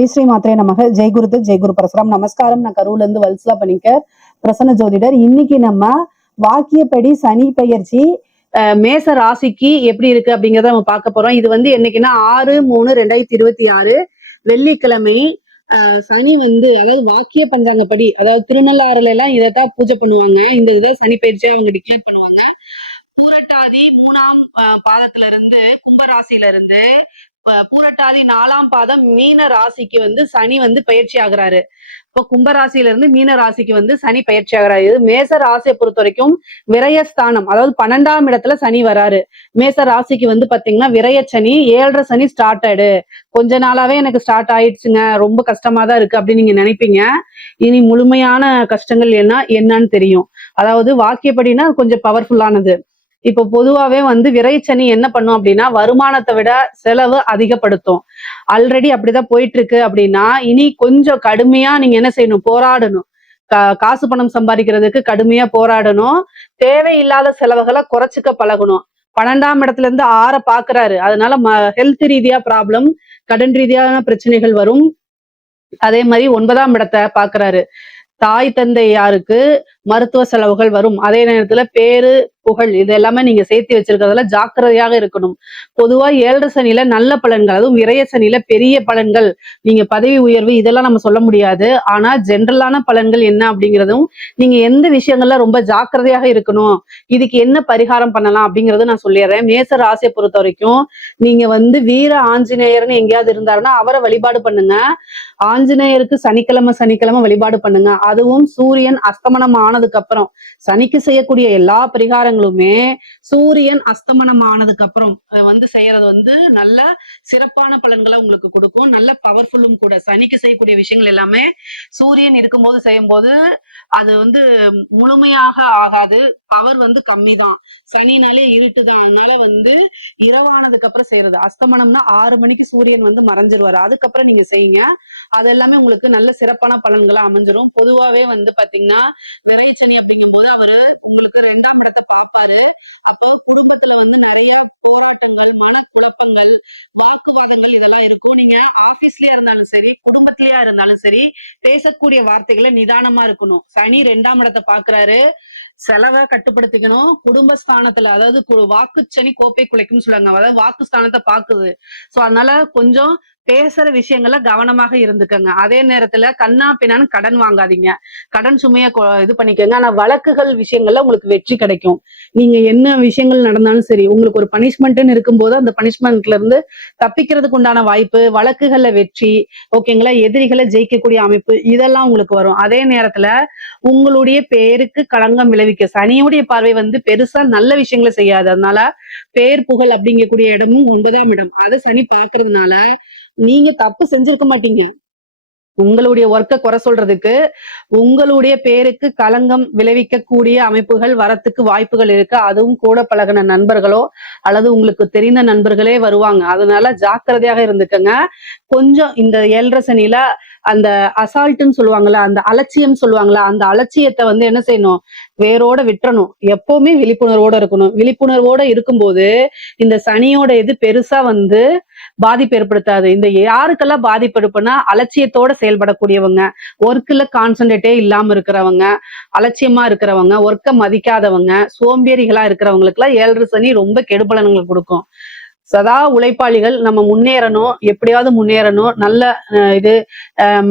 ஜெய் ஸ்ரீ மாத்திரை நமக. ஜெய் குரு பரசுராம். நமஸ்காரம். நான் கரூர்ல இருந்து வல்சலா பண்ணிக்க பிரசன்ன ஜோதிடர். இன்னைக்கு நம்ம வாக்கியப்படி சனி பெயர்ச்சி மேச ராசிக்கு எப்படி இருக்கு அப்படிங்கிறத நம்ம பார்க்க போறோம். இது வந்து என்னைக்குன்னா 6/3/2026 வெள்ளிக்கிழமை. சனி அதாவது வாக்கிய பஞ்சாங்கப்படி, அதாவது திருநள்ளாறுல எல்லாம் இதைத்தான் பூஜை பண்ணுவாங்க. இந்த இதை சனி பயிற்சியை அவங்க டிக்ளேர் பண்ணுவாங்க. பூரட்டாதி 3ஆம் பாதத்துல இருந்து கும்பராசியில இருந்து பூரட்டாதி 4ஆம் பாதம் மீன ராசிக்கு சனி பயிற்சி ஆகுறாரு. இப்போ கும்பராசியில இருந்து மீன ராசிக்கு சனி பயிற்சி ஆகுறாரு. இது மேச ராசியை பொறுத்த வரைக்கும் விரயஸ்தானம், அதாவது 12ஆம் இடத்துல சனி வராரு. மேச ராசிக்கு பாத்தீங்கன்னா விரய சனி, 7.5 சனி ஸ்டார்ட் ஆயிடு. கொஞ்ச நாளாவே எனக்கு ஸ்டார்ட் ஆயிடுச்சுங்க, ரொம்ப கஷ்டமா தான் இருக்கு அப்படின்னு நீங்க நினைப்பீங்க. இனி முழுமையான கஷ்டங்கள் என்னன்னு தெரியும். அதாவது வாக்கியப்படினா கொஞ்சம் பவர்ஃபுல்லானது. இப்போ பொதுவாவே விரைச்சனி என்ன பண்ணும் அப்படின்னா வருமானத்தை விட செலவு அதிகப்படுத்தும். ஆல்ரெடி அப்படிதான் போயிட்டு இருக்கு அப்படின்னா இனி கொஞ்சம் கடுமையா நீங்க என்ன செய்யணும், போராடணும். காசு பணம் சம்பாதிக்கிறதுக்கு கடுமையா போராடணும். தேவையில்லாத செலவுகளை குறைச்சிக்க பழகணும். 12ஆம் இடத்துல இருந்து 6 பாக்குறாரு. அதனால ஹெல்த் ரீதியா ப்ராப்ளம், கடன் ரீதியான பிரச்சனைகள் வரும். அதே மாதிரி 9ஆம் இடத்தை பாக்குறாரு. தாய் தந்தை யாருக்கு மருத்துவ செலவுகள் வரும். அதே நேரத்துல பேரு புகழ் இது எல்லாமே நீங்க சேர்த்து வச்சிருக்கிறதுல ஜாக்கிரதையாக இருக்கணும். பொதுவா 7.5 சனியில நல்ல பலன்கள், அதுவும் விரய சனியில பெரிய பலன்கள், நீங்க பதவி உயர்வு இதெல்லாம் நம்ம சொல்ல முடியாது. ஆனா ஜென்ரலான பலன்கள் என்ன அப்படிங்கிறதும், நீங்க எந்த விஷயங்கள்ல ரொம்ப ஜாக்கிரதையாக இருக்கணும், இதுக்கு என்ன பரிகாரம் பண்ணலாம் அப்படிங்கறத நான் சொல்லிடுறேன். மேச ராசியை பொறுத்த வரைக்கும் நீங்க வீர ஆஞ்சநேயர்னு எங்கேயாவது இருந்தாருன்னா அவரை வழிபாடு பண்ணுங்க. ஆஞ்சநேயருக்கு சனிக்கிழமை வழிபாடு பண்ணுங்க. அதுவும் சூரியன் அஸ்தமனம் ஆனதுக்கு அப்புறம். சனிக்கு செய்யக்கூடிய எல்லா பரிகாரங்களுமே சூரியன் அஸ்தமனம் ஆனதுக்கு அப்புறம் செய்யறது நல்ல சிறப்பான பலன்களை உங்களுக்கு கொடுக்கும். நல்ல பவர்ஃபுல்லும் கூட. சனிக்கு செய்யக்கூடிய விஷயங்கள் எல்லாமே சூரியன் இருக்கும்போது செய்யும் போது அது முழுமையாக ஆகாது. பவர் கம்மி தான். சனினாலே இருட்டுதான். அதனால இரவானதுக்கு அப்புறம் செய்யறது. அஸ்தமனம்னா 6 மணிக்கு சூரியன் மறைஞ்சிருவாரு. அதுக்கப்புறம் நீங்க செய்யுங்க. அது எல்லாமே உங்களுக்கு நல்ல சிறப்பான பலன்களா அமைஞ்சிரும். பொதுவாவே பாத்தீங்கன்னா விரைச்சனி அப்படிங்கும் போது அவரு உங்களுக்கு 2ஆம் இடத்தை பார்ப்பாரு. அப்போ குடும்பத்துல நிறைய போராட்டங்கள், மனக்குழப்பங்கள், வாக்குவாதங்கள் இதெல்லாம் இருக்கும். நீங்க ஆபீஸ்லயே இருந்தாலும் சரி, குடும்பத்திலயா இருந்தாலும் சரி, பேசக்கூடிய வார்த்தைகளை நிதானமா இருக்கணும். சனி 2ஆம் இடத்தை பாக்குறாரு. செலவை கட்டுப்படுத்திக்கணும். குடும்பஸ்தானத்துல, அதாவது வாக்கு சனி கோப்பை குலைக்கும் சொல்லுவாங்க. அதாவது வாக்கு ஸ்தானத்தை பாக்குது. சோ அதனால கொஞ்சம் பேசுற விஷயங்கள்ல கவனமாக இருந்துக்கங்க. அதே நேரத்துல கண்ணா பின்னான்னு கடன் வாங்காதீங்க. கடன் சுமைய இது பண்ணிக்கோங்க. ஆனா வழக்குகள் விஷயங்கள்ல உங்களுக்கு வெற்றி கிடைக்கும். நீங்க என்ன விஷயங்கள் நடந்தாலும் சரி, உங்களுக்கு ஒரு பனிஷ்மெண்ட்னு இருக்கும்போது அந்த பனிஷ்மெண்ட்ல இருந்து தப்பிக்கிறதுக்கு உண்டான வாய்ப்பு, வழக்குகள்ல வெற்றி, ஓகேங்களா, எதிரிகளை ஜெயிக்கக்கூடிய அமைப்பு இதெல்லாம் உங்களுக்கு வரும். அதே நேரத்துல உங்களுடைய பேருக்கு களங்கம் விளைவிக்க சனியுடைய பார்வை பெருசா நல்ல விஷயங்களை செய்யாது. அதனால பேர் புகழ் அப்படிங்கக்கூடிய இடமும் 9ஆம் இடம். அதை சனி பாக்குறதுனால நீங்க தப்பு செஞ்சிருக்க மாட்டீங்க. உங்களுடைய ஒர்க்கை குறை சொல்றதுக்கு, உங்களுடைய பேருக்கு களங்கம் விளைவிக்கக்கூடிய அமைப்புகள் வரத்துக்கு வாய்ப்புகள் இருக்கு. அதுவும் கூட பழகின நண்பர்களோ அல்லது உங்களுக்கு தெரிந்த நண்பர்களே வருவாங்க. அதனால ஜாக்கிரதையாக இருந்துக்கங்க. கொஞ்சம் இந்த 7.5 சனியில அந்த அசால்ட்ன்னு சொல்லுவாங்கல்ல, அந்த அலட்சியம் சொல்லுவாங்களா, அந்த அலட்சியத்தை என்ன செய்யணும், வேரோட விட்டுறணும். எப்பவுமே விழிப்புணர்வோட இருக்கணும். விழிப்புணர்வோட இருக்கும்போது இந்த சனியோட இது பெருசா பாதிப்பு ஏற்படுத்தாது. இந்த யாருக்கெல்லாம் பாதிப்பு எடுப்புனா அலட்சியத்தோட செயல்படக்கூடியவங்க, ஒர்க்ல கான்சென்ட்ரேட்டே இல்லாம இருக்கிறவங்க, அலட்சியமா இருக்கிறவங்க, ஒர்க்கை மதிக்காதவங்க, சோம்பேறிகளா இருக்கிறவங்களுக்கு எல்லாம் 7.5 சனி ரொம்ப கெடுபலன்களை கொடுக்கும். சதா உழைப்பாளிகள் நம்ம முன்னேறணும், எப்படியாவது முன்னேறணும், நல்ல இது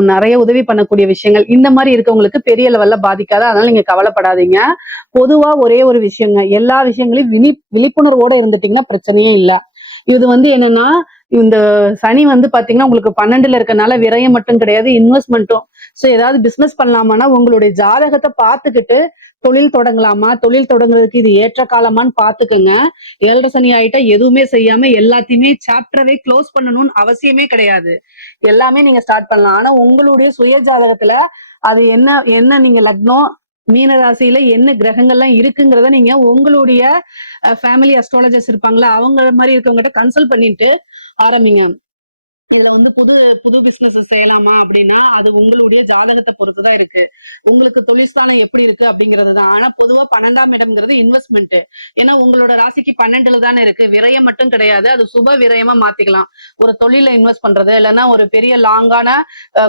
நிறைய உதவி பண்ணக்கூடிய விஷயங்கள் இந்த மாதிரி இருக்கவங்களுக்கு பெரிய லெவல்ல பாதிக்காது. அதனால நீங்க கவலைப்படாதீங்க. பொதுவா ஒரே ஒரு விஷயங்க, எல்லா விஷயங்களையும் விழிப்புணர்வோட இருந்துட்டீங்கன்னா பிரச்சனையே இல்லை. இது என்னன்னா இந்த சனி பாத்தீங்கன்னா உங்களுக்கு 12ல இருக்கனால விரயம் மட்டும் கிடையாது, இன்வெஸ்ட்மெண்ட்டும். சோ ஏதாவது பிசினஸ் பண்ணலாமான்னா உங்களுடைய ஜாதகத்தை பார்த்துக்கிட்டு தொழில் தொடங்கலாமா, தொழில் தொடங்குறதுக்கு இது ஏற்ற காலமான்னு பாத்துக்கோங்க. 7.5 சனி ஆயிட்டா எதுவுமே செய்யாம எல்லாத்தையுமே சாப்டரவே க்ளோஸ் பண்ணணும்னு அவசியமே கிடையாது. எல்லாமே நீங்க ஸ்டார்ட் பண்ணலாம். ஆனா உங்களுடைய சுய ஜாதகத்துல அது என்ன நீங்க லக்னம் மீன ராசியில என்ன கிரகங்கள்லாம் இருக்குங்கிறத நீங்க உங்களுடைய ஃபேமிலி அஸ்ட்ராலஜர்ஸ் இருப்பாங்களா, அவங்க மாதிரி இருக்கவங்ககிட்ட கன்சல்ட் பண்ணிட்டு ஆரம்பிங்க. இதுல வந்து புது புது பிசினஸ் செய்யலாமா அப்படின்னா அது உங்களுடைய ஜாதகத்தை பொறுத்துதான் இருக்கு. உங்களுக்கு தொழில்ஸ்தானம் எப்படி இருக்கு அப்படிங்கிறது தான். ஆனா பொதுவா 12ஆம் இடம்ங்கிறது இன்வெஸ்ட்மெண்ட். ஏன்னா உங்களோட ராசிக்கு 12ல தானே இருக்கு. விரயம் மட்டும் கிடையாது, அது சுப விரயமா மாத்திக்கலாம். ஒரு தொழில இன்வெஸ்ட் பண்றது, இல்லைன்னா ஒரு பெரிய லாங்கான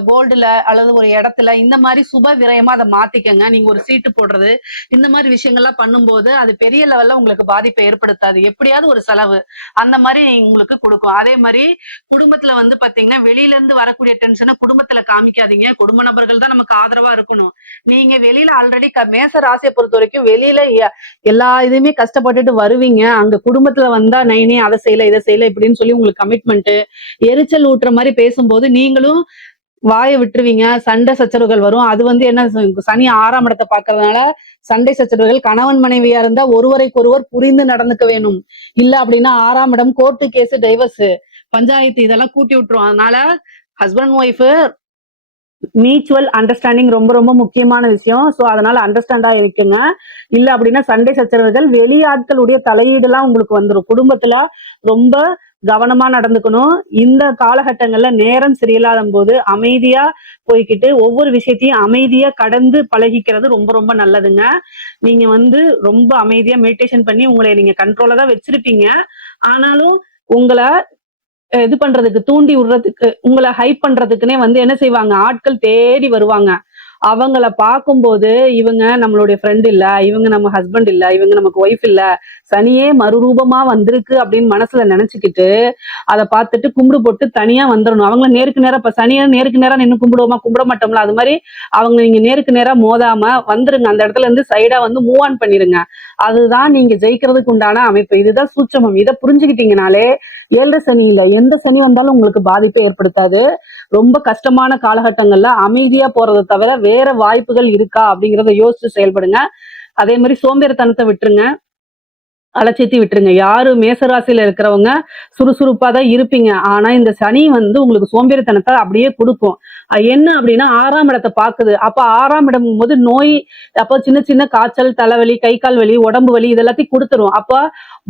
கோல்டுல அல்லது ஒரு இடத்துல இந்த மாதிரி சுப விரயமா அதை மாத்திக்கங்க. நீங்க ஒரு சீட்டு போடுறது இந்த மாதிரி விஷயங்கள்லாம் பண்ணும்போது அது பெரிய லெவல்ல உங்களுக்கு பாதிப்பை ஏற்படுத்தாது. எப்படியாவது ஒரு செலவு அந்த மாதிரி உங்களுக்கு கொடுக்கும். அதே மாதிரி குடும்பத்துல வந்து பாத்தீங்கன்னா வெளியில இருந்து வரக்கூடிய டென்ஷனை குடும்பத்துல காமிக்காதீங்க. குடும்ப நபர்கள் தான் நமக்கு ஆதரவா இருக்கணும். நீங்க வெளியில ஆல்ரெடி மேச ராசியை பொறுத்த வரைக்கும் வெளியில எல்லா இதுவுமே கஷ்டப்பட்டுட்டு வருவீங்க. அங்க குடும்பத்துல வந்தா நைனே அதை செய்யல இதை செய்யல இப்படின்னு சொல்லி உங்களுக்கு கமிட்மெண்ட் எரிச்சல் ஊட்டுற மாதிரி பேசும்போது நீங்களும் வாயை விட்டுருவீங்க. சண்டை சச்சரவுகள் வரும். அது வந்து என்ன, சனி 6ஆம் இடத்தை பாக்குறதுனால சண்டை சச்சரவுகள். கணவன் மனைவியா இருந்தா ஒருவரைக்கொருவர் புரிந்து நடந்துக்க வேணும். இல்ல அப்படின்னா 6ஆம் இடம் கோர்ட்டு கேஸ் டைவர்ஸ் பஞ்சாயத்து இதெல்லாம் கூட்டி விட்டுரும். அதனால ஹஸ்பண்ட் ஒய்ஃப் மியூச்சுவல் அண்டர்ஸ்டாண்டிங் ரொம்ப ரொம்ப முக்கியமான விஷயம். ஸோ அதனால அண்டர்ஸ்டாண்டா இருக்குங்க. இல்ல அப்படின்னா சண்டை சச்சரவுகள், வெளியாட்களுடைய தலையீடு எல்லாம் உங்களுக்கு வந்துடும். குடும்பத்துல ரொம்ப கவனமா நடந்துக்கணும். இந்த காலகட்டங்கள்ல நேரம் சரியில்லாத போது அமைதியா போய்கிட்டு ஒவ்வொரு விஷயத்தையும் அமைதியா கடந்து பழகிக்கிறது ரொம்ப ரொம்ப நல்லதுங்க. நீங்க வந்து ரொம்ப அமைதியா மெடிடேஷன் பண்ணி உங்களை நீங்க கண்ட்ரோல தான் வச்சிருப்பீங்க. ஆனாலும் உங்களை இது பண்றதுக்கு தூண்டி விடுறதுக்கு உங்களை ஹைப் பண்றதுக்குன்னே வந்து என்ன செய்வாங்க, ஆட்கள் தேடி வருவாங்க. அவங்கள பார்க்கும்போது இவங்க நம்மளுடைய ஃப்ரெண்ட் இல்ல, இவங்க நம்ம ஹஸ்பண்ட் இல்ல, இவங்க நமக்கு ஒய்ஃப் இல்ல, சனியே மறுரூபமா வந்திருக்கு அப்படின்னு மனசுல நினைச்சுக்கிட்டு அதை பார்த்துட்டு கும்பிடு போட்டு தனியா வந்துடணும். அவங்கள நேருக்கு நேரா இப்ப சனியா நேருக்கு நேரா நின்று கும்பிடுவோமா, கும்பிட மாட்டோம்ல, அது மாதிரி அவங்க நீங்க நேருக்கு நேரா மோதாம வந்துருங்க. அந்த இடத்துல இருந்து சைடா வந்து மூவ் ஆன் பண்ணிருங்க. அதுதான் நீங்க ஜெயிக்கிறதுக்கு உண்டான அமைப்பு. இதுதான் சூட்சமம். இதை புரிஞ்சுக்கிட்டீங்கனாலே 7 சனி இல்ல எந்த சனி வந்தாலும் உங்களுக்கு பாதிப்பை ஏற்படுத்தாது. ரொம்ப கஷ்டமான காலகட்டங்கள்ல அமைதியா போறதை தவிர வேற வாய்ப்புகள் இருக்கா அப்படிங்கறத யோசிச்சு செயல்படுங்க. அதே மாதிரி சோம்பேறித்தனத்தை விட்டுருங்க, அலட்சியத்தை விட்டுருங்க. யாரு மேசராசியில இருக்கிறவங்க சுறுசுறுப்பா தான் இருப்பீங்க. ஆனா இந்த சனி வந்து உங்களுக்கு சோம்பேறித்தனத்தை அப்படியே கொடுக்கும். என்ன அப்படின்னா 6ஆம் இடத்தை பாக்குது. அப்ப 6ஆம் இடம் போது நோய், அப்போ சின்ன சின்ன காய்ச்சல், தலைவலி, கை கால் வலி, உடம்பு வலி இதெல்லாத்தையும் கொடுத்துரும். அப்ப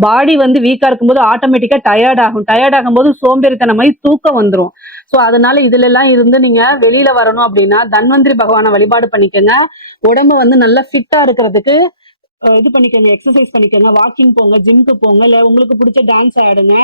பாடி வந்து வீக்கா இருக்கும்போது ஆட்டோமேட்டிக்கா டயர்ட் ஆகும். டயர்ட் ஆகும் போது சோம்பேறித்தனமாய் தூக்கம் வந்துடும். சோ அதனால இதுல எல்லாம் இருந்து நீங்க வெளியில வரணும் அப்படின்னா தன்வந்திரி பகவானை வழிபாடு பண்ணிக்கங்க. உடம்ப வந்து நல்லா ஃபிட்டா இருக்கிறதுக்கு இது பண்ணிக்கோங்க, எக்ஸசைஸ் பண்ணிக்கோங்க, வாக்கிங் போங்க, ஜிம்க்கு போங்க, இல்ல உங்களுக்கு பிடிச்ச டான்ஸ் ஆடுங்க.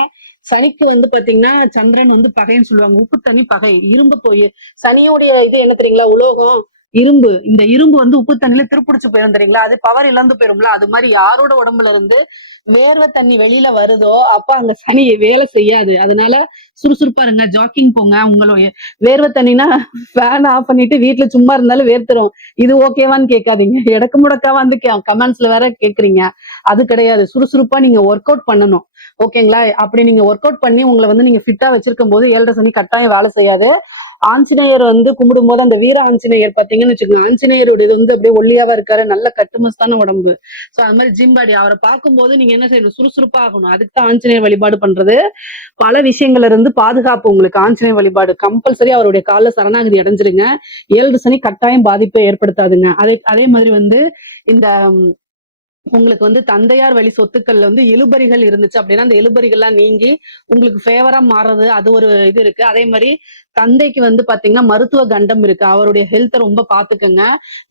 சனிக்கு வந்து பாத்தீங்கன்னா சந்திரன் வந்து பகைன்னு சொல்லுவாங்க. உப்பு தண்ணி பகை, இரும்பு போய் சனியோடைய இது என்ன தெரியுங்களா, உலோகம் இரும்பு. இந்த இரும்பு வந்து உப்பு தண்ணியில திருப்பிடிச்சு போயிரும் தெரியுங்களா, அது பவர் இழந்து போயிரும்ல. அது மாதிரி யாரோட உடம்புல இருந்து வேர்வை தண்ணி வெளியில வருதோ அப்ப அங்க சனி வேலை செய்யாது. அதனால சுறுசுறுப்பா இருங்க, ஜாக்கிங் போங்க. உங்களுடைய வேர்வை தண்ணினா ஃபேன் ஆஃப் பண்ணிட்டு வீட்டுல சும்மா இருந்தாலும் வேர்த்துரும். இது ஓகேவான்னு கேட்காதீங்க. எடக்கு முடக்கா வந்து கமெண்ட்ஸ்ல வேற கேக்குறீங்க. அது கிடையாது. சுறுசுறுப்பா நீங்க ஒர்க் அவுட் பண்ணணும். ஓகேங்களா? அப்படி நீங்க ஒர்க் அவுட் பண்ணி உங்களை வந்து நீங்க ஃபிட்டா வச்சிருக்கும் போது 7 சனி கட்டாயம் வேலை செய்யாது. ஆஞ்சநேயர் வந்து கும்பிடும் போது அந்த வீர ஆஞ்சநேயர் பாத்தீங்கன்னு வச்சுக்கோங்க, ஆஞ்சநேயரோட இது வந்து அப்படியே ஒல்லியாவா இருக்காரு, நல்ல கட்டுமஸ்தான உடம்பு. சோ அது மாதிரி ஜிம் பாடி. அவரை பார்க்கும்போது நீங்க என்ன செய்யணும், சுறுசுறுப்பா ஆகணும். அதுக்கு தான் ஆஞ்சநேயர் வழிபாடு பண்றது. பல விஷயங்கள்ல இருந்து பாதுகாப்பு உங்களுக்கு. ஆஞ்சநேயர் வழிபாடு கம்பல்சரி அவருடைய கால சரணாகதி அடைஞ்சிருங்க. 7 சனி கட்டாயம் பாதிப்பை ஏற்படுத்தாதுங்க. அதே மாதிரி வந்து இந்த உங்களுக்கு வந்து தந்தையார் வழி சொத்துக்கள்ல வந்து இழுபறிகள் இருந்துச்சு அப்படின்னா அந்த இழுபறிகள்லாம் நீங்கி உங்களுக்கு ஃபேவரா மாறுறது, அது ஒரு இது இருக்கு. அதே மாதிரி தந்தைக்கு வந்து பாத்தீங்கன்னா மருத்துவ கண்டம் இருக்கு. அவருடைய ஹெல்த்தை ரொம்ப பாத்துக்கோங்க.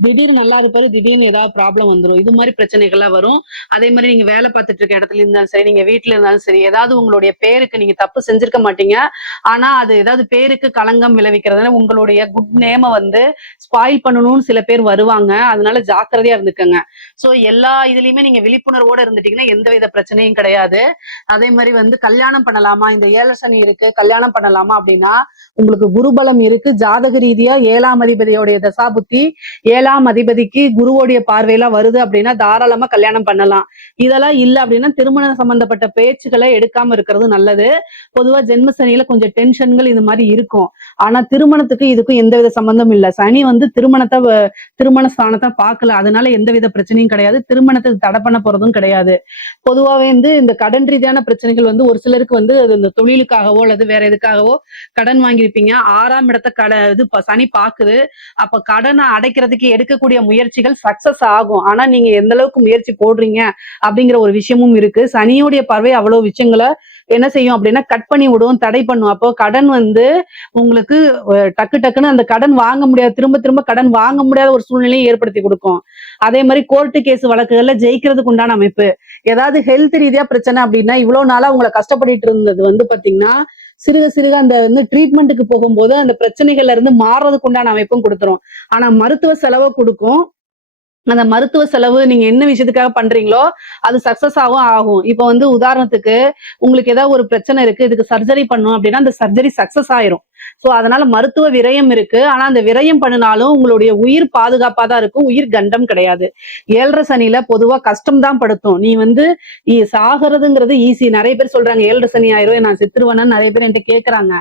திடீர்னு நல்லா இருப்பாரு, திடீர்னு ஏதாவது ப்ராப்ளம் வந்துடும். இது மாதிரி பிரச்சனைகள்லாம் வரும். அதே மாதிரி நீங்க வேலை பார்த்துட்டு இருக்க இடத்துல இருந்தாலும் சரி, நீங்க வீட்டுல இருந்தாலும் சரி, ஏதாவது உங்களுடைய பேருக்கு நீங்க தப்பு செஞ்சிருக்க மாட்டீங்க. ஆனா அது ஏதாவது பேருக்கு களங்கம் விளைவிக்கிறதுனால உங்களுடைய குட் நேம வந்து ஸ்பாயில் பண்ணணும்னு சில பேர் வருவாங்க. அதனால ஜாக்கிரதையா இருந்துக்கங்க. சோ எல்லா இதுலயுமே நீங்க விழிப்புணர்வோட இருந்துட்டீங்கன்னா எந்த வித பிரச்சனையும் கிடையாது. அதே மாதிரி வந்து கல்யாணம் பண்ணலாமா, இந்த 7 சனி இருக்கு கல்யாணம் பண்ணலாமா அப்படின்னா உங்களுக்கு குருபலம் இருக்கு. ஜாதக ரீதியா 7ஆம் அதிபதியோடைய தசாபுத்தி 7ஆம் அதிபதிக்கு குருவோடைய பார்வையெல்லாம் வருது அப்படின்னா தாராளமா கல்யாணம் பண்ணலாம். இதெல்லாம் இல்ல அப்படின்னா திருமணம் சம்பந்தப்பட்ட பேச்சுக்களை எடுக்காம இருக்கிறது நல்லது. பொதுவா ஜென்ம சனியில கொஞ்சம் டென்ஷன்கள் இது மாதிரி இருக்கும். ஆனா திருமணத்துக்கு இதுக்கும் எந்தவித சம்பந்தம் இல்ல. சனி வந்து திருமண ஸ்தானத்தை பார்க்கல. அதனால எந்தவித பிரச்சனையும் கிடையாது. திருமணத்துக்கு தடை பண்ண போறதும் கிடையாது. பொதுவாவே வந்து இந்த கடன் ரீதியான பிரச்சனைகள் வந்து ஒரு சிலருக்கு வந்து இந்த தொழிலுக்காகவோ அல்லது வேற எதுக்காகவோ கடன் வாங்கியிருப்பீங்க. 6ஆம் இடத்தை சனி பாக்குது. அப்ப கடனை அடைக்கிறதுக்கு எடுக்கக்கூடிய முயற்சிகள் சக்சஸ் ஆகும். ஆனா நீங்க எந்த அளவுக்கு முயற்சி போடுறீங்க அப்படிங்கிற ஒரு விஷயமும் இருக்கு. சனியுடைய பார்வை அவ்வளவு விஷயங்களை என்ன செய்யும் அப்படின்னா கட் பண்ணி விடும், தடை பண்ணும். அப்போ கடன் வந்து உங்களுக்கு டக்கு டக்குன்னு அந்த கடன் வாங்க முடியாது, திரும்ப திரும்ப கடன் வாங்க முடியாத ஒரு சூழ்நிலையை ஏற்படுத்தி கொடுக்கும். அதே மாதிரி கோர்ட்டு கேஸ் வழக்குகள்ல ஜெயிக்கிறதுக்கு உண்டான அமைப்பு. ஏதாவது ஹெல்த் ரீதியா பிரச்சனை அப்படின்னா இவ்வளவு நாளா உங்களை கஷ்டப்பட்டுட்டு இருந்தது வந்து பாத்தீங்கன்னா சிறுக சிறுக அந்த வந்து ட்ரீட்மெண்ட்டுக்கு போகும்போது அந்த பிரச்சனைகள்ல இருந்து மாறுறதுக்கு உண்டான அமைப்பும் கொடுத்துரும். ஆனா மருத்துவ செலவை கொடுக்கும். அந்த மருத்துவ செலவு நீங்க என்ன விஷயத்துக்காக பண்றீங்களோ அது சக்சஸ் ஆகும். இப்ப வந்து உதாரணத்துக்கு உங்களுக்கு ஏதாவது ஒரு பிரச்சனை இருக்கு, இதுக்கு சர்ஜரி பண்ணும் அப்படின்னா அந்த சர்ஜரி சக்சஸ் ஆயிரும். சோ அதனால மருத்துவ விரயம் இருக்கு. ஆனா அந்த விரயம் பண்ணினாலும் உங்களுடைய உயிர் பாதுகாப்பா தான் இருக்கும், உயிர் கண்டம் கிடையாது. 7.5 சனியில பொதுவா கஷ்டம் தான் படுத்தும். நீ வந்து சாகிறதுங்கிறது ஈஸி. நிறைய பேர் சொல்றாங்க 7.5 சனி ஆயிரும் நான் செத்துருவேன்னு நிறைய பேர் என்கிட்ட கேக்குறாங்க.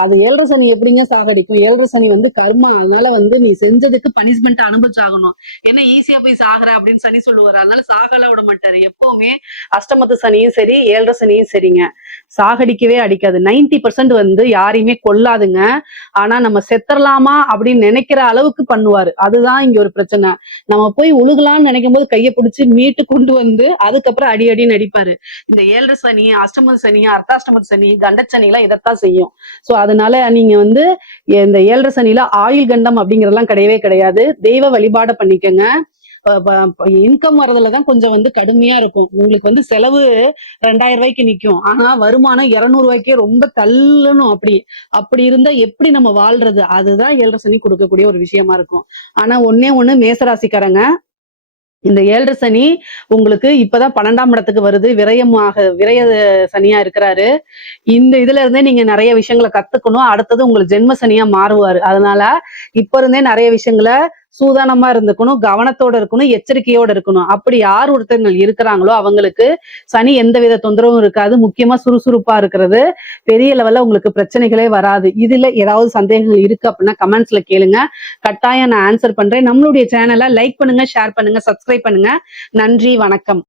அது 7.5 சனி எப்படிங்க சாகடிக்கும்? 7.5 சனி வந்து கர்மா. அதனால வந்து நீ செஞ்சதுக்கு பனிஷ்மெண்ட் அனுபவிச்சாகணும். என்ன ஈஸியா போய் சாகுற அப்படின்னு சனி சொல்லுவாரு. அதனால சாகல விட மாட்டாரு. எப்பவுமே அஷ்டமத்து சனியும் சரி 7.5 சனியும் சரிங்க, சாகடிக்கவே அடிக்காது. 90% வந்து யாரையுமே கொல்லாதுங்க. ஆனா நம்ம செத்தரலாமா அப்படின்னு நினைக்கிற அளவுக்கு பண்ணுவாரு. அதுதான் இங்க ஒரு பிரச்சனை. நம்ம போய் உழுகலாம்னு நினைக்கும் போது கையை பிடிச்சு மீட்டு கொண்டு வந்து அதுக்கப்புறம் அடி அடின்னு அடிப்பாரு. இந்த 7.5 சனி, அஷ்டமத்து சனி, அர்த்தாஷ்டமத்து சனி, கண்டச்சனி எல்லாம் இதைத்தான் செய்யும். சோ அதனால நீங்க வந்து இந்த 7.5 சனியில ஆயுள் கண்டம் அப்படிங்கறதெல்லாம் கிடையவே கிடையாது. தெய்வ வழிபாட பண்ணிக்கங்க. இன்கம் வர்றதுலதான் கொஞ்சம் வந்து கடுமையா இருக்கும். உங்களுக்கு வந்து செலவு 2000 ரூபாய்க்கு நிக்கும். ஆனா வருமானம் 200 ரூபாய்க்கே ரொம்ப தள்ளணும். அப்படி அப்படி இருந்தா எப்படி நம்ம வாழ்றது? அதுதான் 7.5 சனி கொடுக்கக்கூடிய ஒரு விஷயமா இருக்கும். ஆனா ஒண்ணே ஒண்ணு, மேசராசிக்காரங்க, இந்த 7.5 சனி உங்களுக்கு இப்பதான் 12ஆம் இடத்துக்கு வருது. விரய சனியா இருக்கிறாரு. இந்த இதுல இருந்தே நீங்க நிறைய விஷயங்களை கத்துக்கணும். அடுத்தது உங்களுக்கு ஜென்ம சனியா மாறுவாரு. அதனால இப்ப இருந்தே நிறைய விஷயங்களை சூதானமா இருந்துக்கணும், கவனத்தோட இருக்கணும், எச்சரிக்கையோட இருக்கணும். அப்படி யார் ஒருத்தங்க இருக்கிறாங்களோ அவங்களுக்கு சனி எந்தவித தொந்தரவும் இருக்காது. முக்கியமா சுறுசுறுப்பா இருக்கிறது, பெரிய லெவல்ல உங்களுக்கு பிரச்சனைகளே வராது. இதுல ஏதாவது சந்தேகங்கள் இருக்கு அப்படின்னா கமெண்ட்ஸ்ல கேளுங்க, கட்டாயம் நான் ஆன்சர் பண்றேன். நம்மளுடைய சேனலை லைக் பண்ணுங்க, ஷேர் பண்ணுங்க, சப்ஸ்கிரைப் பண்ணுங்க. நன்றி, வணக்கம்.